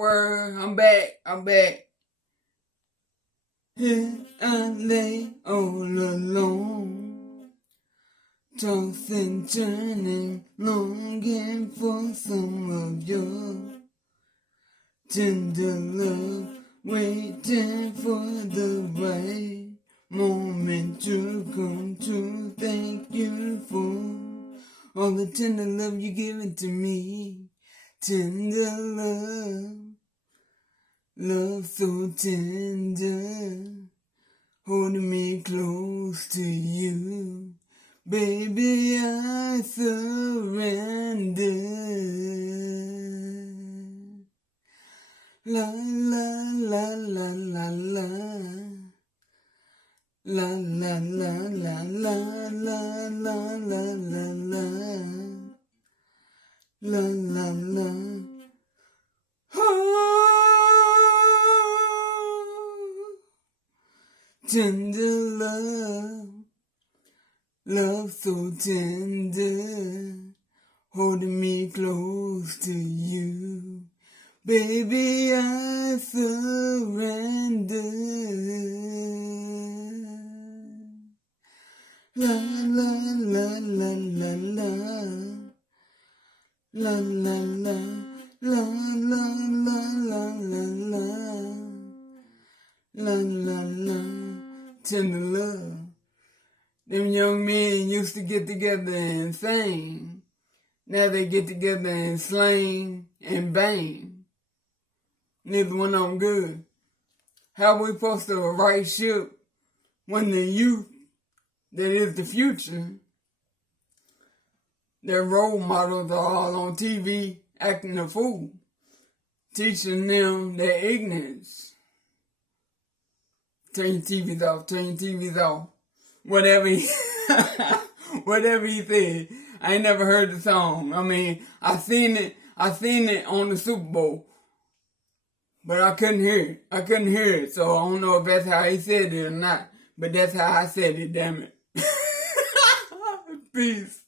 world. I'm back. Here I lay all alone, tossing, turning, longing for some of your tender love, waiting for the right moment to come to thank you for all the tender love you're giving to me. Tender love so tender, holding me close to you. Baby, I surrender. La la la la la la. La la la la la la la la la la. La la la. Oh, tender love so tender, holding me close to you. Baby, I surrender. La la la la la la. La la la la la la la la la. La la la. Tender love. Them young men used to get together and sing. Now they get together and slang and bang. Neither one of them good. How we supposed to right ship when the youth that is the future, their role models are all on TV acting a fool, teaching them their ignorance. Turn your TVs off. Whatever he said. I ain't never heard the song. I mean, I seen it on the Super Bowl. But I couldn't hear it. So I don't know if that's how he said it or not. But that's how I said it, damn it. Peace.